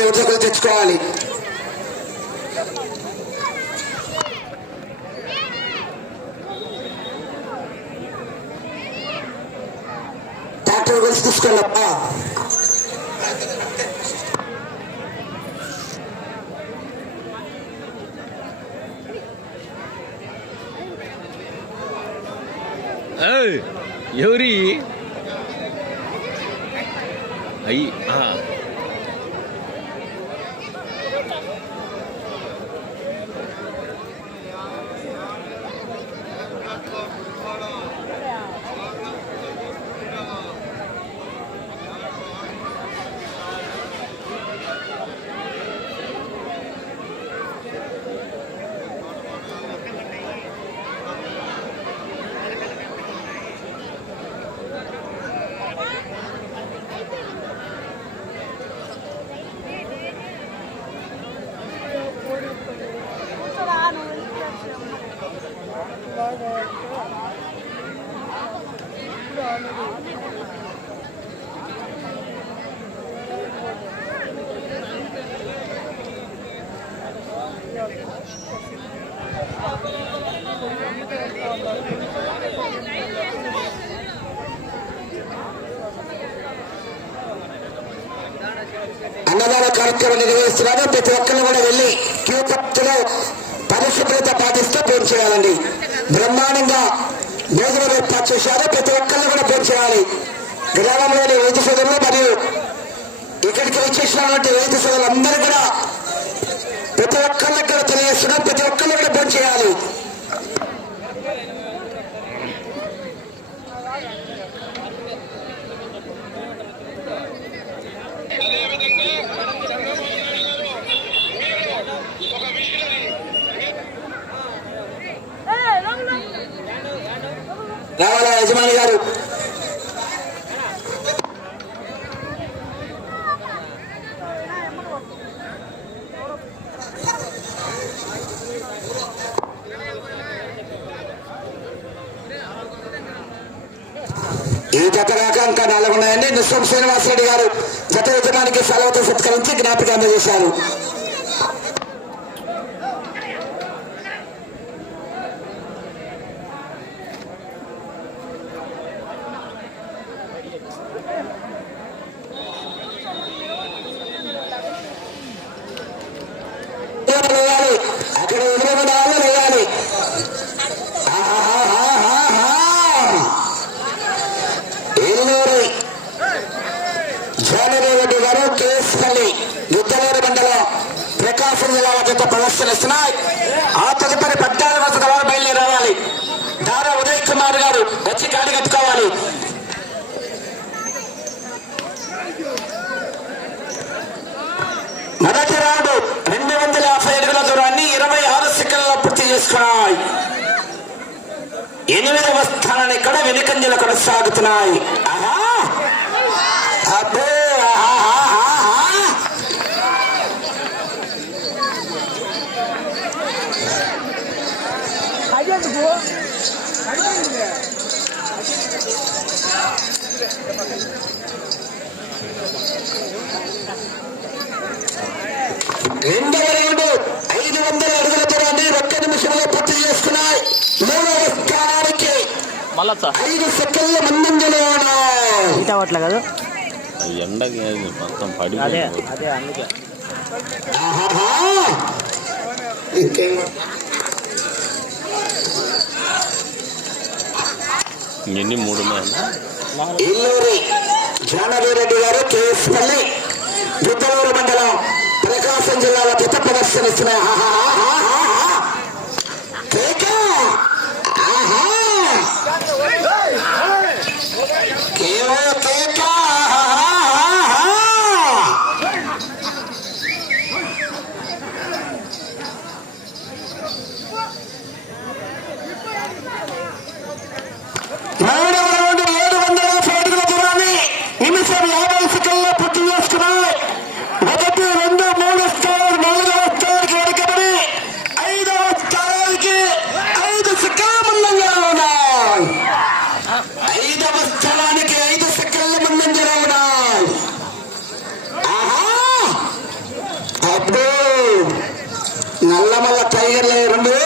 అలాంటి ఉద్యోగులు తెచ్చుకోవాలి. ట్రాక్టర్ గురించి తీసుకోండి ఎవరి? అయ్యి అన్నదాన కార్యక్రమం నిర్వహిస్తున్నాము ప్రతి ఒక్కరు కూడా వెళ్ళి క్యూపత్తులో పరిశుభ్రత పాటిస్తూ పూర్తి చేయాలండి. బ్రహ్మాండంగా భోజనం ఏర్పాటు చేశారు. ప్రతి ఒక్కరిని ఏర్పాటు చేయాలి. గ్రామంలోని రైతు సోదరులు మరియు ఇక్కడికి వచ్చేసినటువంటి రైతు సోదరులందరూ కూడా ప్రతి ఒక్కరి దగ్గర తెలియజేస్తున్నాం. ప్రతి ఒక్కరిని కూడా పని చేయాలి. రావాలా యజమాని గారు? ఈ జత కాక ఇంకా నాలుగు ఉన్నాయండి నిస్వం శ్రీనివాసరెడ్డి గారు జత యజమానికి సెలవుతో సత్కరించి జ్ఞాపిక అందజేశారు. ప్రకాశం జిల్లా జత ప్రదర్శనిస్తున్నాయి ఆ తదుపరి పద్నాలుగు వందల వారు బయలుదేరి రావాలి. దారా ఉదయ్ కుమార్ గారు వచ్చి గాడి కట్టుకోవాలి. మొదటి రౌండ్ రెండు వందల యాభై అడుగుల దూరాన్ని ఇరవై ఆరు సెకండ్లలో పూర్తి చేసుకున్నాయి. ఎనిమిదవ స్థానాన్ని ఇక్కడ వెనుకంజలు కొనసాగుతున్నాయి. ఆహా! అబ్బో! ఆహాహాహా! రెండవ రౌండ్ ఐదు వందల అడుగుల దూరాన్ని ఒక్క నిమిషంలో పూర్తి చేసుకున్నాయి మూడవ స్థానానికి మళ్ళా సార్ ఐదు సెకండ్ల ముందంజలో ఉన్నాయి ఈత అవ్వట్లే కదా. ఎండకి మొత్తం అదే పడిపోయింది అదే అందుకే. ఆహాహా! ఇంకేం? ఎన్ని మూడు ఇల్లూరి జానవీరెడ్డి గారు కేఎస్పల్లి మండలం ప్రకాశం జిల్లాలో చిత్త ప్రదర్శనిస్తున్నాయి ఆహాహాహాహా! కేక! ఆహా! కేవో కేక! ఆహాహాహా! మూడవ రౌండ్ ఏడు వందల యాభై అడుగుల దూరాన్ని నిమిషం యాభై సెకండ్లో పూర్తి చేసుకున్నాయి మొదటి రెండు మూడు స్థానాలు నాలుగవ స్థానానికి వెనుకబడి అబ్బో నల్లమల్ల టైగర్లు రెండు.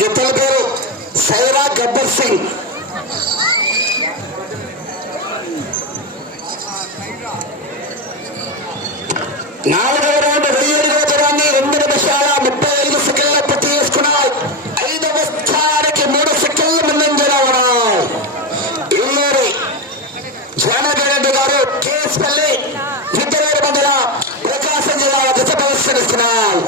గిత్తల పేరు? సైరా గబ్బర్ సింగ్. నాలుగవ రౌండ్ కేఎస్పల్లి విద్యవేరు మండల ప్రకాశం జిల్లా దశ ప్రదర్శనిస్తున్నారు.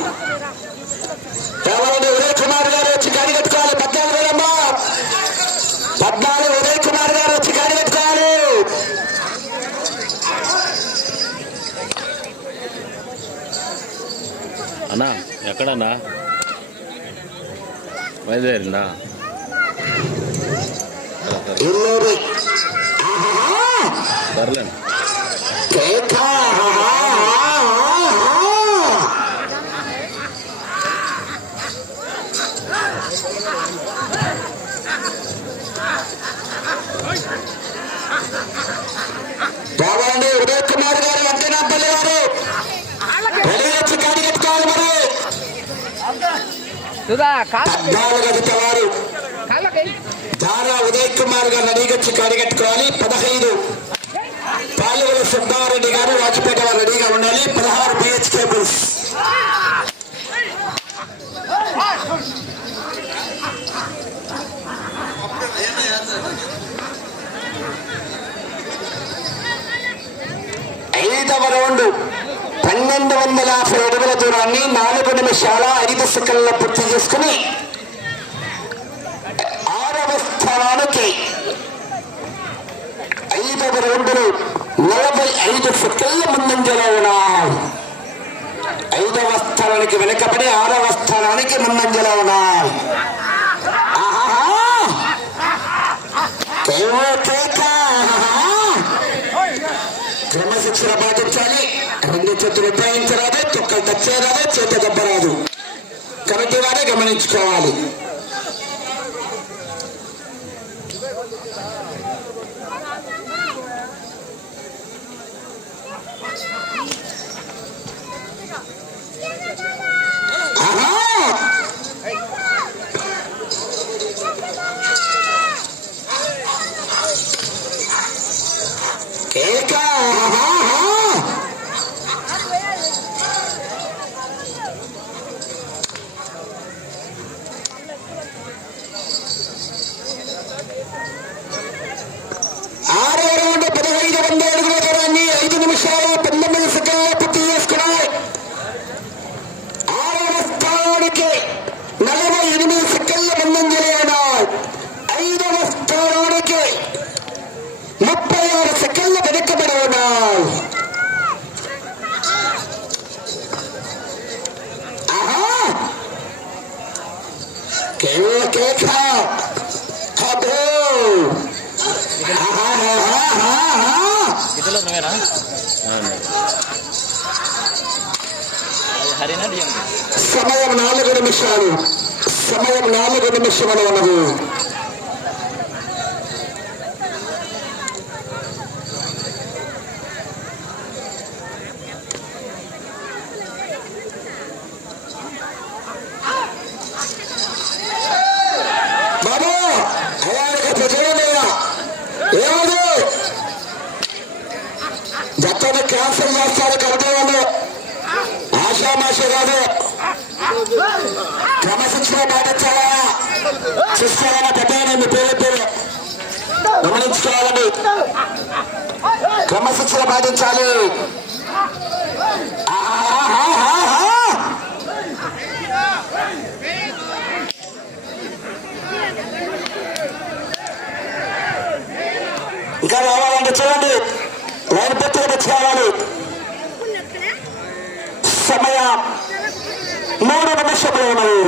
ఉదయ్ కుమార్ గారు వచ్చి గాడి కట్టుకోవాలి పద్నాలుగు వేలమ్మా పద్నాలుగు ఉదయ్ కుమార్ గారు వచ్చి కట్టుకోవాలి. అన్నా ఎక్కడన్నా? బయలుదేరిందా? సర్లేండి బాబాండి ఉదయ్ కుమార్ గారు వెంకనాపల్లి గారు. రెడీ వచ్చి కాడి కట్టుకోవాలి మరి. సుధా కాళ్ళ పద్నాలుగు అధిక వారు. కాళ్ళకి దారా ఉదయ్ కుమార్ గారు రెడీగా వచ్చి కాడి కట్టుకోవాలి. పదహైదు. రామారెడ్డి గారు రాజపేట వారు రెడీగా ఉండాలి. పదహారు బిహెచ్ కేబుల్స్ ఐదవ రౌండ్ పన్నెండు వందల యాభై అడుగుల దూరాన్ని నాలుగు నిమిషాల ఐదు సెకండ్ల పూర్తి చేసుకుని ఆరవ స్థానానికి ఐదవ రౌండ్లో నలభై ఐదు ఫుట్ల ముందంజలో ఉన్నాయి ఐదవ స్థానానికి వెనుకబడి ఆరవ స్థానానికి ముందంజలో ఉన్నాయి కేవ క్రమశిక్షణ పాటించాలి. రెండు చేతులు ఉపయోగించరాదు తొక్కలు తచ్చేరాదు చేత దెబ్బరాదు కమిటీ వారే గమనించుకోవాలి ఆహా! కేక! ఆహాహా! ఆరో రౌండ్ పదహైదు వందల అడుగుల దూరాన్ని ఐదు నిమిషాలు పంతొమ్మిది సెకండ్ల పూర్తి చేసుకున్నాయి ఆరవ స్థానానికి నలభై ఎనిమిది సెకండ్ల ముందంజలో ఉన్నాయి ఐదవ స్థానానికి ముప్పై ఆరు సెకండ్ల వెనుకబడి ఉన్నాయి ఆహా కేవ కేక అబ్బో ఆహాహాహాహా. డిఎండి సమయం నాలుగు నిమిషాలు. సమయం నాలుగు నిమిషములు ఉన్నది. చూసుకోవాలా పెట్టాలని మీ పేరు క్రమశిక్షణ పాటించాలి. ఇంకా రావాలంటే చూడండి. లైన్ పెట్టుకు తెచ్చుకోవాలి సమయం. మూడు నిమిషములు ఉన్నాయి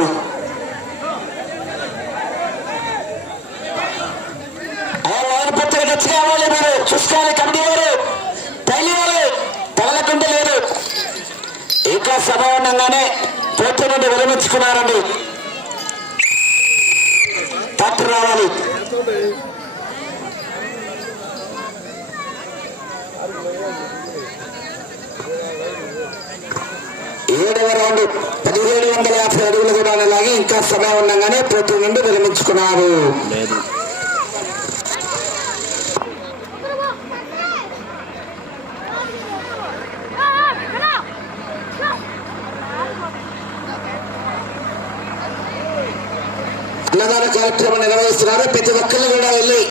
ఆ లైన్ పెట్టుకు తెచ్చుకోవాలి మీరు చూసుకోవాలి కమిటీ వారు తెలియాలి తగలకుండా లేదు. ఇంకా సభ పోటీ నుండి విరమించుకున్నారండి పట్టు రావాలి. ఏడవ రౌండ్ పదిహేడు వందల యాభై అడుగులు కూడా లాగి ఇంకా సమయం ఉండగానే పోటీ నుండి విరమించుకున్నారు లేదు అన్నదాన కార్యక్రమం నిర్వహిస్తున్నారు ప్రతి ఒక్కళ్ళు కూడా వెళ్ళి